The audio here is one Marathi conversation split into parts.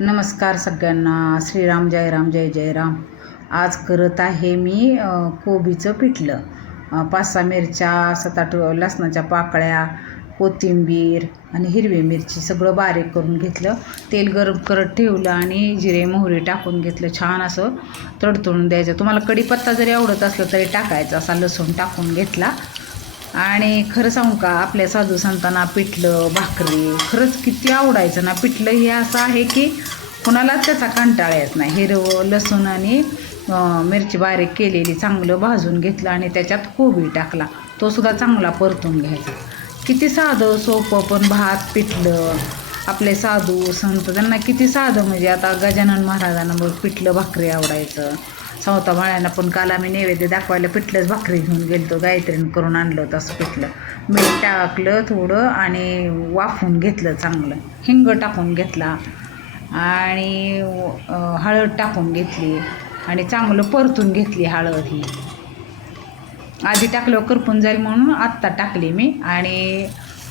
नमस्कार सगळ्यांना. श्रीराम जयराम जय जयराम. आज करत आहे मी कोबीचं पिठलं. 5-6 मिरच्या, 7-8 लसणाच्या पाकळ्या, कोथिंबीर आणि हिरवी मिरची सगळं बारीक करून घेतलं. तेल गरम करत ठेवलं आणि जिरे मोहरी टाकून घेतलं. छान असं तडतडून द्यायचं. तुम्हाला कढीपत्ता जरी आवडत असलं तरी टाकायचा. असा लसूण टाकून घेतला. आणि खरं सांगू का, आपल्या साधू संतांना पिठलं भाकरी खरंच किती आवडायचं ना. पिठलं हे असं आहे की कोणालाच त्याचा कंटाळा येत नाही. हिरवं लसूण आणि मिरची बारीक केलेली चांगलं भाजून घेतलं आणि त्याच्यात कोबी टाकला. तो सुद्धा चांगला परतून घ्यायचा. किती साधं सोपं, पण भात पिठलं आपले साधू संत त्यांना किती साधं. म्हणजे आता गजानन महाराजांना मग पिठलं भाकरी आवडायचं. सवता माळ्यांना पण काल आम्ही नैवेद्य दाखवायला पिठलंच भाकरी घेऊन गेलतो. गायत्रीनं करून आणलं होतं असं पिठलं. मीठ टाकलं थोडं आणि वाफून घेतलं चांगलं. हिंग टाकून घेतला आणि हळद टाकून घेतली आणि चांगलं परतून घेतली. हळद ही आधी टाकल्यावर करपून जाईल म्हणून आत्ता टाकली मी. आणि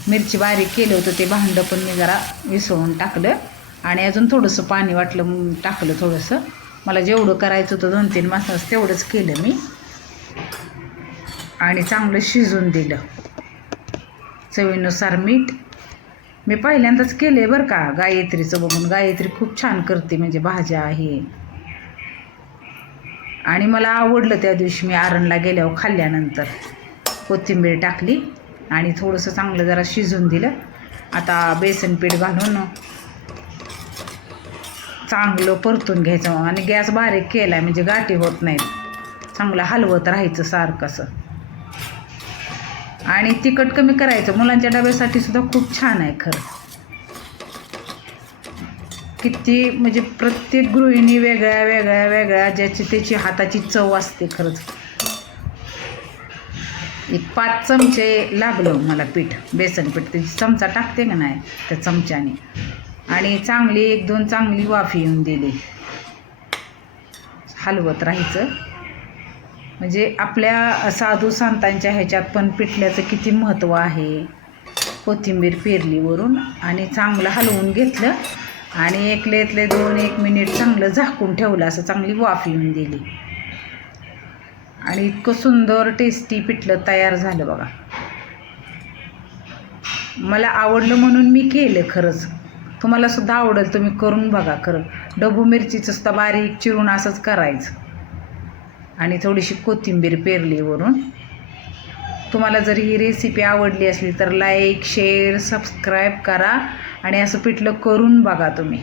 मिरची बारीक केलं होतं ते भांडं पण मी जरा विसळून टाकलं आणि अजून थोडंसं पाणी वाटलं टाकलं थोडंसं. मला जेवढं करायचं होतं 2-3 माणसाचं तेवढंच केलं मी आणि चांगलं शिजून दिलं. चवीनुसार मीठ. मी पहिल्यांदाच केले बरं का गायत्रीचं बघून. गायत्री खूप छान करते म्हणजे भाज्या आहे आणि मला आवडलं. त्या दिवशी मी आरणला गेल्यावर खाल्ल्यानंतर कोथिंबीर टाकली आणि थोडंसं चांगलं जरा शिजून दिलं. आता बेसन पीठ घालून चांगलं परतून घ्यायचं आणि गॅस बारीक केला आहे म्हणजे गाठी होत नाहीत. चांगलं हलवत राहायचं सारखं असं. आणि तिखट कमी करायचं. मुलांच्या डब्यासाठी सुद्धा खूप छान आहे खरं. किती म्हणजे प्रत्येक गृहिणी वेगळ्या वेगळ्या वेगळ्या ज्याची त्याची हाताची चव असते खरंच. 5 चमचे लागलं मला पीठ, बेसन पीठ. ते चमचा टाकते का नाही त्या चमच्याने. आणि चांगली 1-2 चांगली वाफी येऊन दिली. हलवत राहायचं. म्हणजे आपल्या साधू संतांच्या ह्याच्यात पण पिठल्याचं किती महत्त्व आहे. कोथिंबीर पेरली वरून आणि चांगलं हलवून घेतलं आणि 1 मिनिट चांगलं झाकून ठेवलं. असं चांगली वाफ येऊन दिली आणि इतकं सुंदर टेस्टी पिठलं तयार झालं बघा. मला आवडलं म्हणून मी केलं. खरंच तुम्हाला सुद्धा आवडेल. तुम्ही करून बघा खरं. ढबू मिरचीचं सुद्धा बारीक चिरून असंच करायचं आणि थोडीशी कोथिंबीर पेरली वरून. तुम्हाला जर ही रेसिपी आवडली असली तर लाईक शेअर सबस्क्राईब करा आणि असं पिठलं करून बघा तुम्ही.